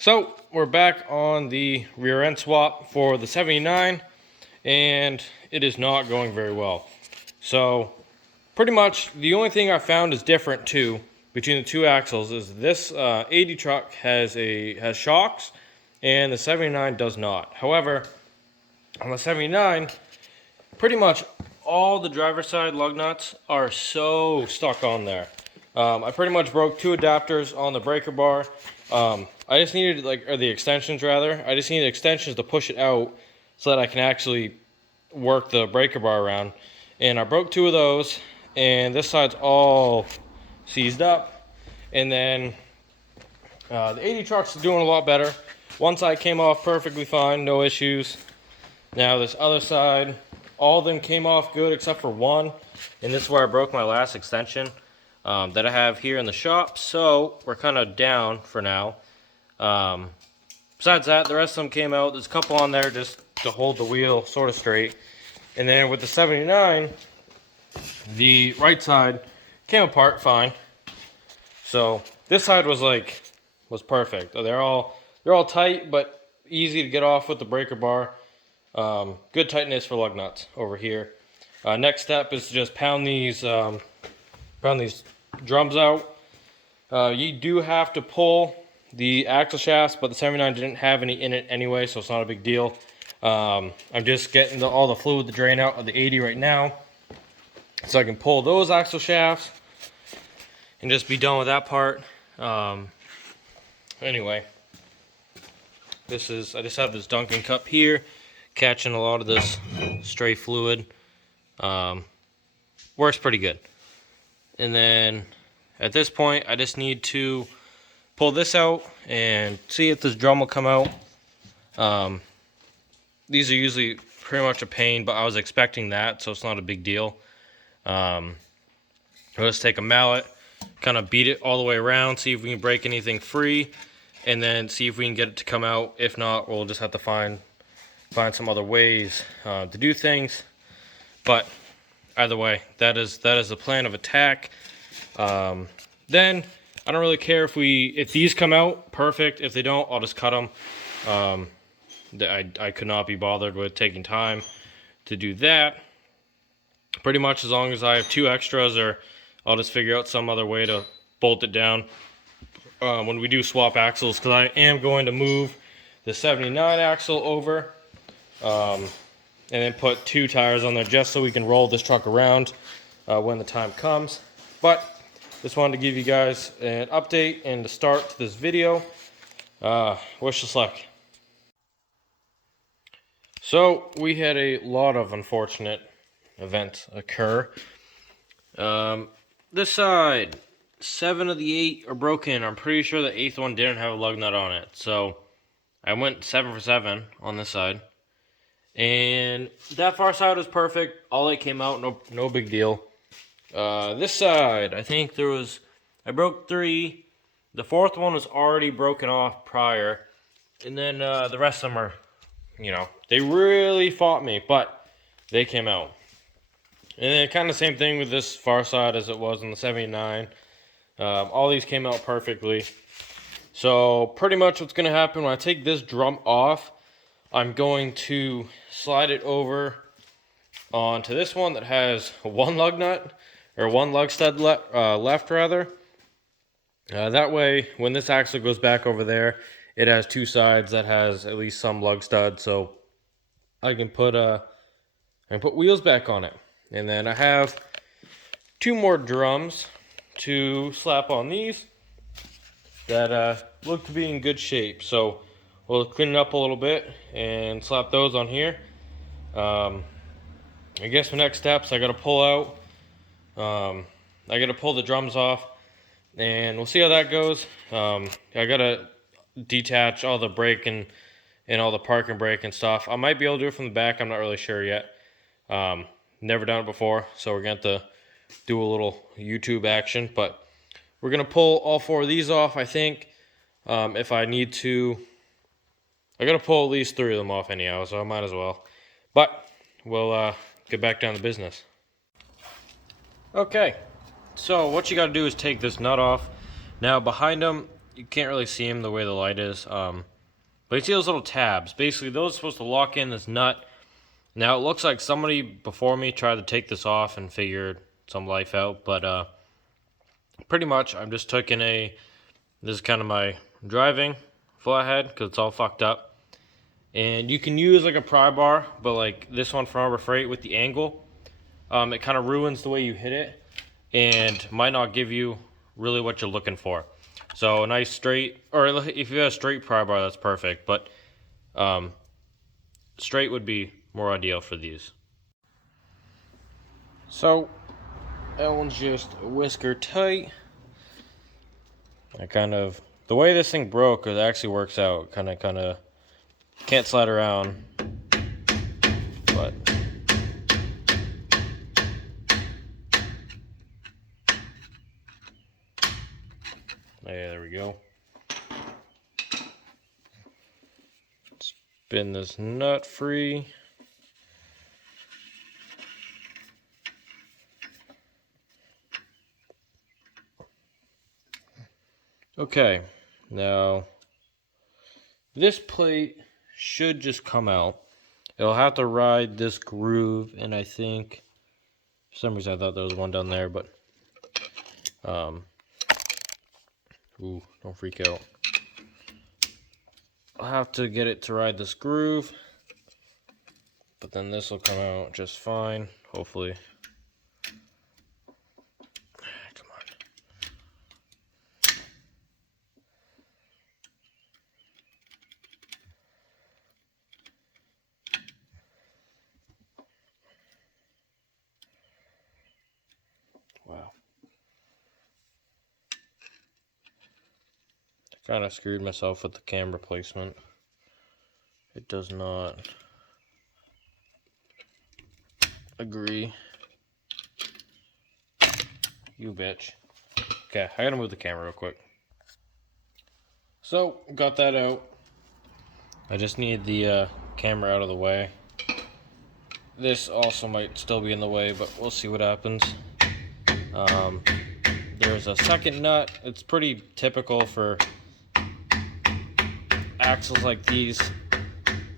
So we're back on the rear end swap for the 79, and it is not going very well. So pretty much the only thing I found is different too between the two axles is this 80 truck has shocks and the 79 does not. However, on the 79, pretty much all the driver's side lug nuts are so stuck on there. I pretty much broke two adapters on the breaker bar. I just needed, or the extensions rather. I just needed extensions to push it out so that I can actually work the breaker bar around. And I broke two of those, and this side's all seized up. And then the 80 truck's doing a lot better. One side came off perfectly fine, no issues. Now this other side, all of them came off good except for one. And this is where I broke my last extension that I have here in the shop. So we're kind of down for now. Besides that, the rest of them came out. There's a couple on there just to hold the wheel sort of straight. And then with the 79, the right side came apart fine. So this side was perfect. They're all tight, but easy to get off with the breaker bar. Good tightness for lug nuts over here. Next step is to just pound these drums out. You do have to pull the axle shafts, but the 79 didn't have any in it anyway, so it's not a big deal. I'm just getting all the fluid to drain out of the 80 right now, so I can pull those axle shafts and just be done with that part. Anyway, I just have this Dunkin' cup here, catching a lot of this stray fluid. Works pretty good. And then at this point, I just need to pull this out and see if this drum will come out. These are usually pretty much a pain, but I was expecting that, so it's not a big deal. Let's take a mallet, kind of beat it all the way around, see if we can break anything free, and then see if we can get it to come out. If not, we'll just have to find some other ways to do things. But either way, that is the plan of attack. Then I don't really care if these come out, perfect. If they don't, I'll just cut them. I could not be bothered with taking time to do that. Pretty much as long as I have two extras, or I'll just figure out some other way to bolt it down when we do swap axles, because I am going to move the 79 axle over and then put two tires on there just so we can roll this truck around when the time comes. But just wanted to give you guys an update and the start to this video. Wish us luck. So we had a lot of unfortunate events occur. This side, 7 of the 8 are broken. I'm pretty sure the 8th one didn't have a lug nut on it. So I went 7 for 7 on this side. And that far side was perfect. All 8 came out, no big deal. This side, I think I broke 3. The 4th one was already broken off prior. And then the rest of them are, they really fought me, but they came out. And then kind of same thing with this far side as it was in the 79. All these came out perfectly. So pretty much what's going to happen when I take this drum off, I'm going to slide it over onto this one that has one lug nut, or one lug stud left rather. That way, when this axle goes back over there, it has two sides that has at least some lug stud, so I can put wheels back on it. And then I have 2 more drums to slap on these that look to be in good shape. So we'll clean it up a little bit and slap those on here. I guess the next steps, I got to pull out. I got to pull the drums off, and we'll see how that goes. I got to detach all the brake and all the parking brake and stuff. I might be able to do it from the back. I'm not really sure yet. Never done it before, so we're going to have to do a little YouTube action. But we're going to pull all 4 of these off, I think. If I need to, I got to pull at least 3 of them off anyhow, so I might as well. But we'll get back down to business. Okay, so what you got to do is take this nut off. Now behind them, you can't really see them the way the light is. But you see those little tabs. Basically, those are supposed to lock in this nut. Now, it looks like somebody before me tried to take this off and figured some life out. But pretty much, I'm just taking this is kind of my driving flathead because it's all fucked up. And you can use like a pry bar, but like this one from Harbor Freight with the angle, it kind of ruins the way you hit it and might not give you really what you're looking for. So a nice straight, or if you have a straight pry bar, that's perfect. But straight would be more ideal for these. So that one's just a whisker tight. The way this thing broke, it actually works out. Kind of can't slide around, but yeah, there we go. Spin this nut free. Okay, now this plate should just come out. It'll have to ride this groove, and I think for some reason I thought there was one down there, but ooh, don't freak out. I'll have to get it to ride this groove, but then this will come out just fine, hopefully. Come on. Wow. I kind of screwed myself with the camera placement. It does not agree. You bitch. Okay, I gotta move the camera real quick. So, got that out. I just need the camera out of the way. This also might still be in the way, but we'll see what happens. There's a second nut. It's pretty typical for axles like these.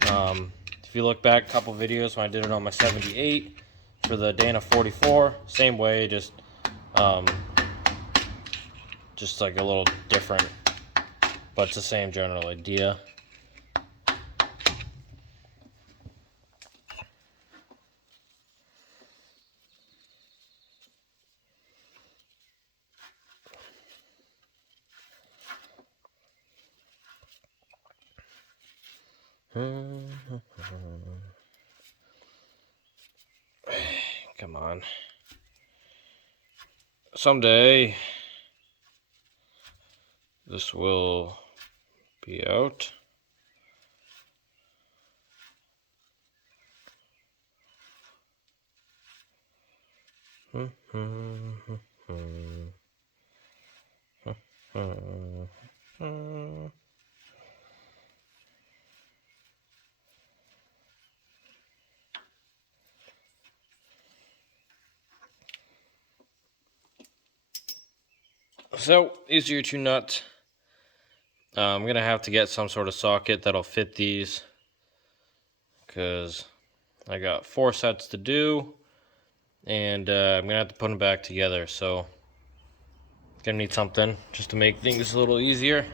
If you look back a couple videos when I did it on my 78 for the Dana 44, same way, just like a little different, but it's the same general idea. Come on. Someday this will be out. So, easier to nut. I'm going to have to get some sort of socket that'll fit these, because I got 4 sets to do, and I'm going to have to put them back together, so going to need something just to make things a little easier.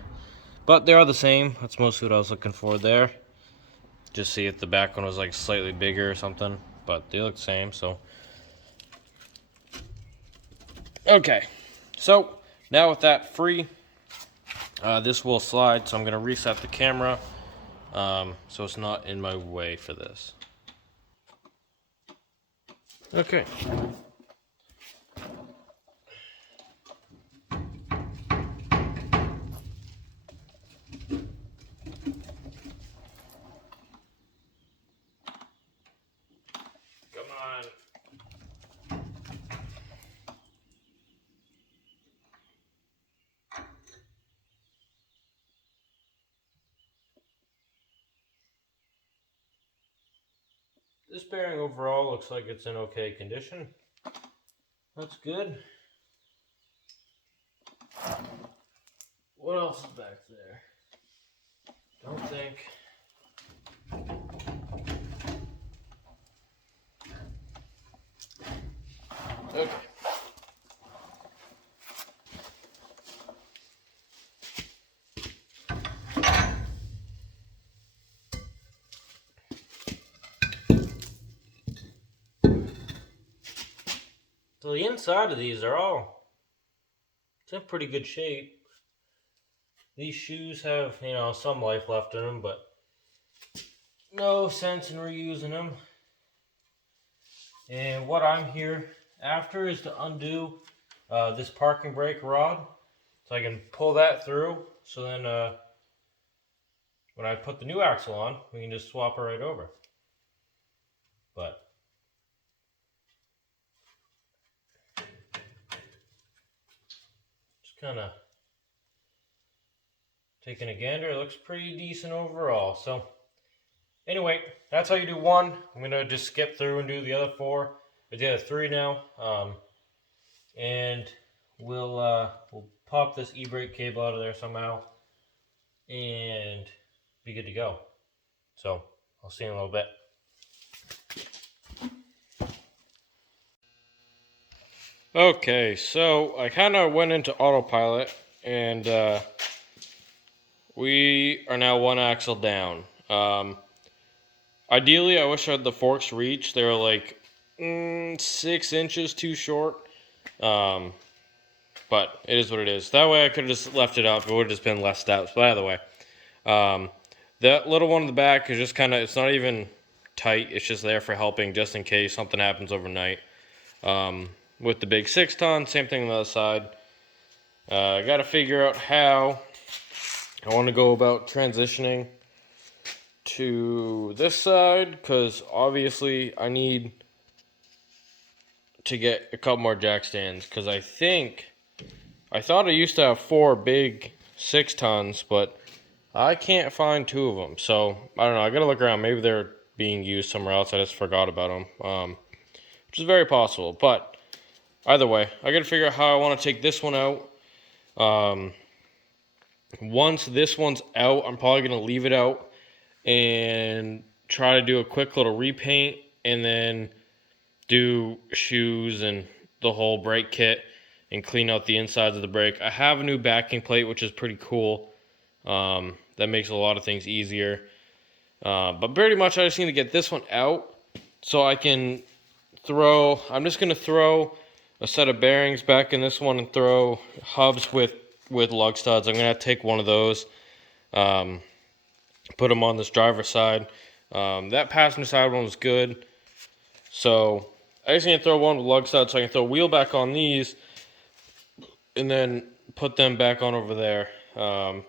But they are the same. That's mostly what I was looking for there. Just see if the back one was like slightly bigger or something, but they look the same, so. Okay, so now with that free, this will slide, so I'm going to reset the camera so it's not in my way for this. Okay. Come on. This bearing overall looks like it's in okay condition. That's good. what else is back there? Don't think. Okay. So the inside of these are all, it's in pretty good shape. These shoes have, some life left in them, but no sense in reusing them. And what I'm here after is to undo this parking brake rod, so I can pull that through, so then when I put the new axle on, we can just swap it right over. But just kind of taking a gander. It looks pretty decent overall. So anyway, that's how you do one. I'm gonna just skip through and do the other four, or the other three now. And we'll pop this e-brake cable out of there somehow and be good to go. So I'll see you in a little bit. Okay, so I kind of went into autopilot, and we are now one axle down. Ideally, I wish I had the forks reach. They were like 6 inches too short. But it is what it is. That way I could have just left it up. It would have just been less steps. But either way, that little one in the back is just kind of, it's not even tight. It's just there for helping just in case something happens overnight. With the big 6-ton, same thing on the other side. I got to figure out how I want to go about transitioning to this side, because obviously I need to get a couple more jack stands, because I thought I used to have 4 big 6-tons, but I can't find 2 of them. So I don't know, I gotta look around. Maybe they're being used somewhere else. I just forgot about them, which is very possible. But either way, I gotta figure out how I want to take this one out. Once this one's out, I'm probably gonna leave it out and try to do a quick little repaint, and then do shoes and the whole brake kit and clean out the insides of the brake. I have a new backing plate, which is pretty cool. That makes a lot of things easier. But pretty much I just need to get this one out so I can I'm just going to throw a set of bearings back in this one and throw hubs with lug studs. I'm going to take one of those, put them on this driver's side. That passenger side one was good. So I just need to throw one with lug studs so I can throw a wheel back on these and then put them back on over there,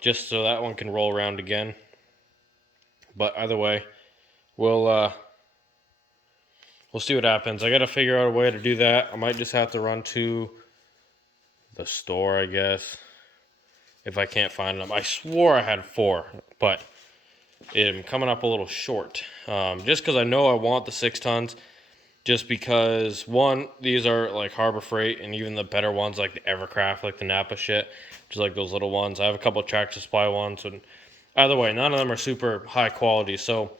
just so that one can roll around again. But either way, we'll see what happens. I got to figure out a way to do that. I might just have to run to the store, I guess, if I can't find them. I swore I had 4, but I'm coming up a little short. Just because I know I want the 6-tons. Just because, one, these are like Harbor Freight, and even the better ones like the Evercraft, like the Napa shit, just like those little ones. I have a couple of Tractor Supply ones, and either way, none of them are super high quality. So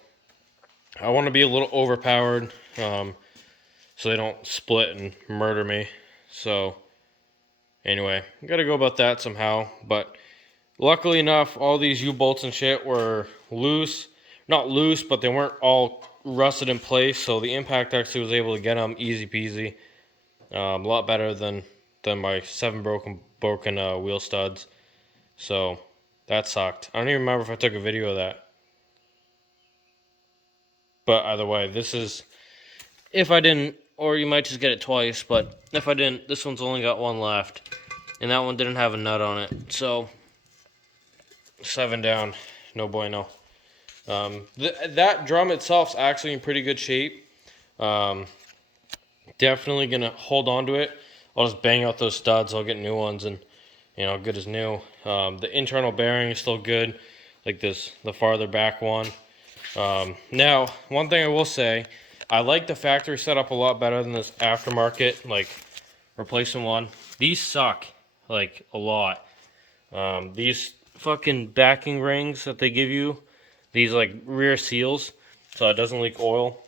I want to be a little overpowered, so they don't split and murder me. So anyway, I gotta go about that somehow. But luckily enough, all these U-bolts and shit were loose. Not loose, but they weren't all rusted in place, so the impact actually was able to get them easy peasy. A lot better than my 7 broken wheel studs. So that sucked. I don't even remember if I took a video of that. But either way, this is, if I didn't, or you might just get it twice, but if I didn't, this one's only got 1 left, and that one didn't have a nut on it. So 7 down, no bueno. That drum itself's actually in pretty good shape. Definitely gonna hold on to it. I'll just bang out those studs. I'll get new ones, and good as new. The internal bearing is still good, like the farther back one. Now, one thing I will say, I like the factory setup a lot better than this aftermarket, like replacement one. These suck, like, a lot. These fucking backing rings that they give you, these like rear seals, so it doesn't leak oil.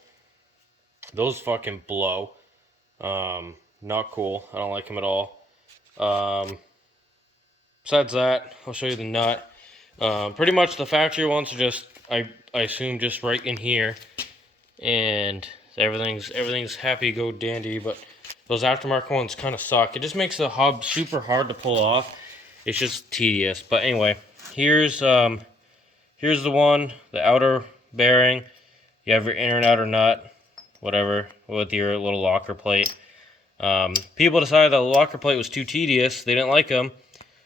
Those fucking blow. Not cool. I don't like them at all. Besides that, I'll show you the nut. Pretty much the factory ones are just, I assume, just right in here, and everything's happy go dandy. But those aftermarket ones kind of suck. It just makes the hub super hard to pull off. It's just tedious. But anyway, here's the one, the outer bearing. You have your inner and outer nut, whatever, with your little locker plate. People decided that the locker plate was too tedious. They didn't like them,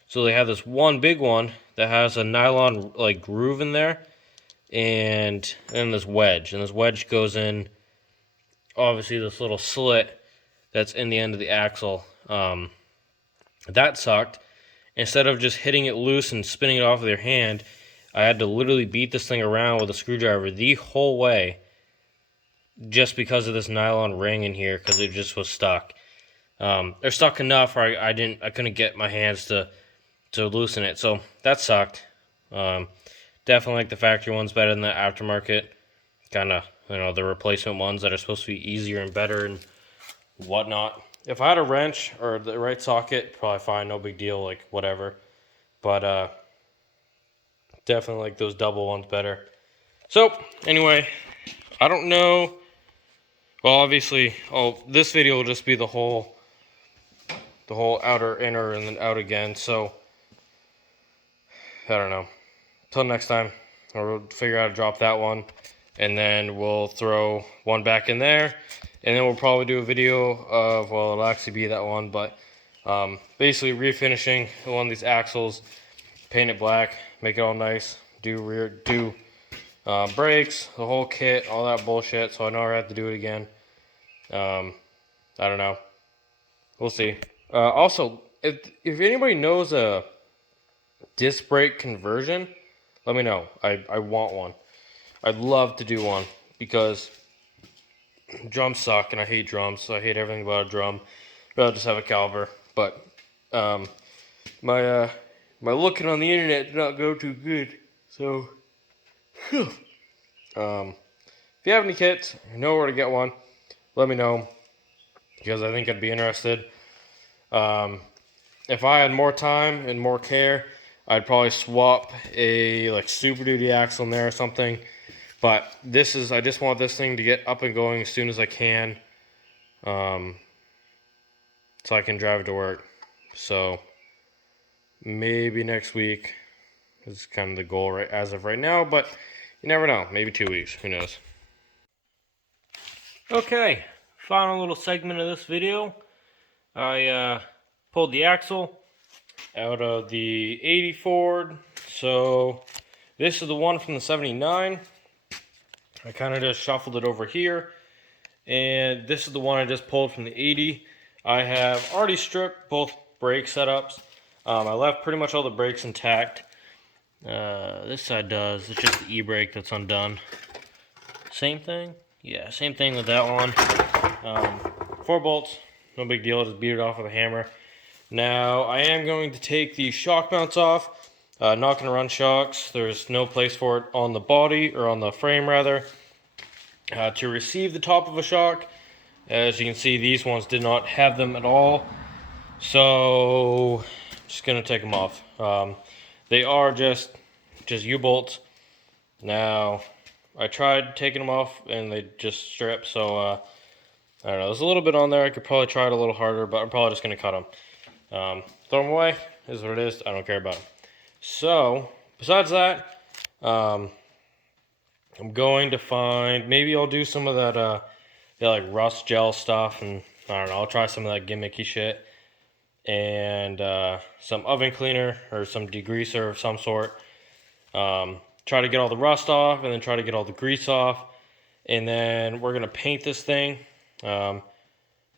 so they have this one big one that has a nylon like groove in there, and then this wedge. And this wedge goes in, obviously, this little slit that's in the end of the axle. That sucked. Instead of just hitting it loose and spinning it off with your hand, I had to literally beat this thing around with a screwdriver the whole way, just because of this nylon ring in here, because it just was stuck. They're stuck enough where I couldn't get my hands to loosen it, so that sucked. Definitely like the factory ones better than the aftermarket. Kind of, the replacement ones that are supposed to be easier and better and whatnot. If I had a wrench or the right socket, probably fine, no big deal, like whatever. But definitely like those double ones better. So anyway, I don't know. Well, obviously, this video will just be the whole outer, inner, and then out again. So I don't know. Till next time, we'll figure out how to drop that one, and then we'll throw one back in there, and then we'll probably do a video of, well, it'll actually be that one, but basically refinishing one of these axles, paint it black, make it all nice, do brakes, the whole kit, all that bullshit. So I know I have to do it again. I don't know. We'll see. Also, if anybody knows a disc brake conversion, let me know. I want one. I'd love to do one, because drums suck and I hate drums. So I hate everything about a drum. But I'll just have a caliper. But my looking on the internet did not go too good. So if you have any kits, you know where to get one, let me know, because I think I'd be interested. If I had more time and more care, I'd probably swap a like Super Duty axle in there or something. But I just want this thing to get up and going as soon as I can, so I can drive it to work. So maybe next week is kind of the goal right as of right now, but you never know. Maybe 2 weeks. Who knows? Okay, final little segment of this video. I pulled the axle out of the 80 Ford. So this is the one from the 79. I kind of just shuffled it over here. And this is the one I just pulled from the 80. I have already stripped both brake setups. I left pretty much all the brakes intact. This side does. It's just the e-brake that's undone. Same thing? Yeah, same thing with that one. 4 bolts. No big deal. Just beat it off with a hammer. Now, I am going to take the shock mounts off. Not going to run shocks. There's no place for it on the body, or on the frame rather. To receive the top of a shock, as you can see, these ones did not have them at all. So, I'm just going to take them off. They are just U-bolts. Now, I tried taking them off and they just strip, so I don't know. There's a little bit on there. I could probably try it a little harder, but I'm probably just going to cut them. Throw them away, is what it is. I don't care about them. So, besides that, I'm going to find, maybe I'll do some of that, like rust gel stuff, and I don't know, I'll try some of that gimmicky shit, and some oven cleaner, or some degreaser of some sort. Try to get all the rust off, and then try to get all the grease off, and then we're going to paint this thing. Do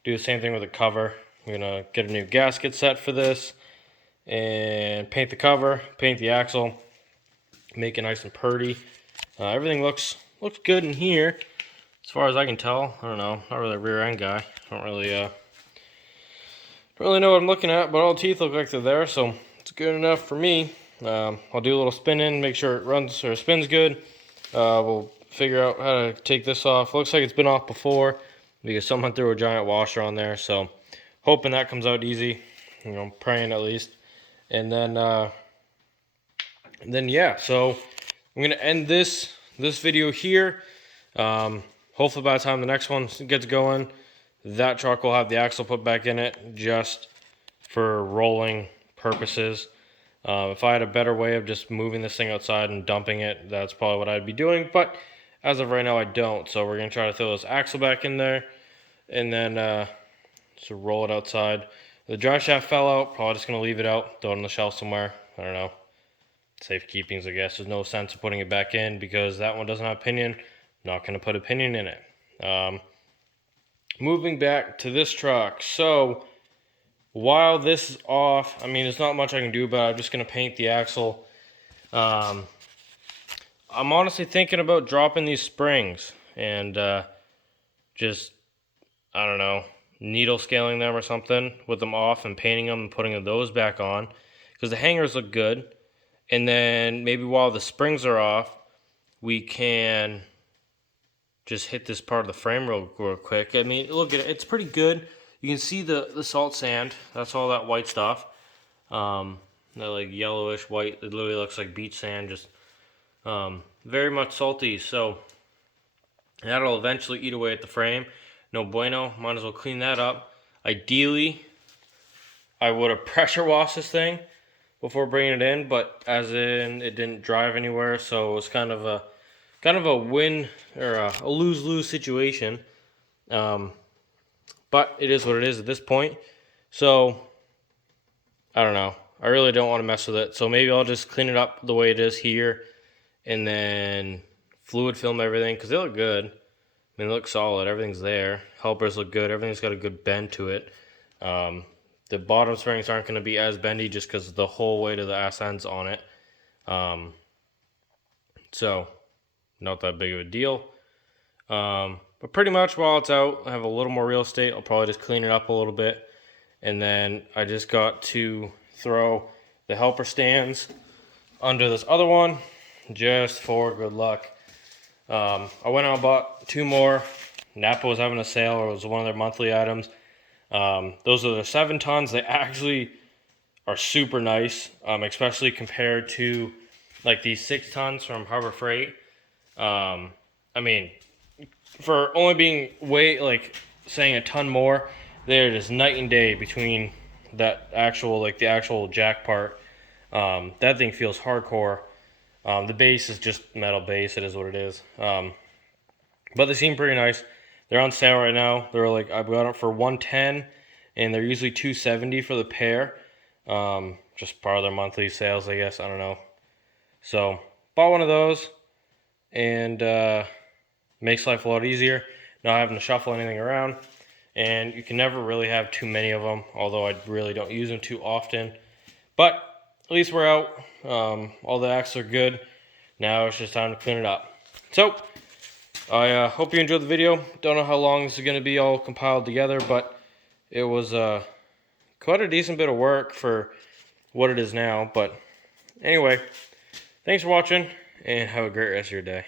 the same thing with the cover. I'm going to get a new gasket set for this, and paint the cover, paint the axle, make it nice and purty. Everything looks good in here, as far as I can tell. I don't know, not really a rear end guy. I don't really know what I'm looking at, but all the teeth look like they're there, so it's good enough for me. I'll do a little spin in, make sure it runs or spins good. We'll figure out how to take this off. Looks like it's been off before because someone threw a giant washer on there. So hoping that comes out easy. You know, praying at least. And then yeah. So I'm gonna end this video here. Hopefully by the time the next one gets going, that truck will have the axle put back in it just for rolling purposes. If I had a better way of just moving this thing outside and dumping it, that's probably what I'd be doing. But as of right now, I don't. So we're going to try to throw this axle back in there and then just roll it outside. The drive shaft fell out. Probably just going to leave it out, throw it on the shelf somewhere. I don't know. Safe keepings, I guess. There's no sense of putting it back in because that one doesn't have pinion. Not going to put a pinion in it. Moving back to this truck. So while this is off, I mean, there's not much I can do about it. I'm just going to paint the axle. I'm honestly thinking about dropping these springs and just, I don't know, needle scaling them or something with them off and painting them and putting those back on because the hangers look good. And then maybe while the springs are off, we can just hit this part of the frame real quick. I mean, look at it. It's pretty good. You can see the salt sand. That's all that white stuff. That like yellowish white. It literally looks like beach sand. Just very much salty. So that'll eventually eat away at the frame. No bueno. Might as well clean that up. Ideally, I would have pressure washed this thing before bringing it in, but as in it didn't drive anywhere, so it was kind of a win or a lose-lose situation. But it is what it is at this point. So I don't know. I really don't want to mess with it. So maybe I'll just clean it up the way it is here and then fluid film everything because they look good. I mean, they look solid. Everything's there. Helpers look good. Everything's got a good bend to it. The bottom springs aren't going to be as bendy just because the whole weight of the ass end's on it. So not that big of a deal. But pretty much while it's out, I have a little more real estate. I'll probably just clean it up a little bit. And then I just got to throw the helper stands under this other one just for good luck. I went out and bought 2 more. Napa was having a sale, or it was one of their monthly items. Those are the 7 tons. They actually are super nice, especially compared to like these 6 tons from Harbor Freight. I mean, for only being saying a ton more, they're just night and day between that actual, like the actual jack part. That thing feels hardcore. The base is just metal base. It is what it is. But they seem pretty nice. They're on sale right now. They're like, I've got them for $110, and they're usually $270 for the pair. Just part of their monthly sales, I guess. I don't know. So bought one of those, and makes life a lot easier. Not having to shuffle anything around, and you can never really have too many of them. Although I really don't use them too often. But at least we're out. All the axles are good. Now it's just time to clean it up. So I hope you enjoyed the video. Don't know how long this is going to be all compiled together, but it was quite a decent bit of work for what it is now. But anyway, thanks for watching, and have a great rest of your day.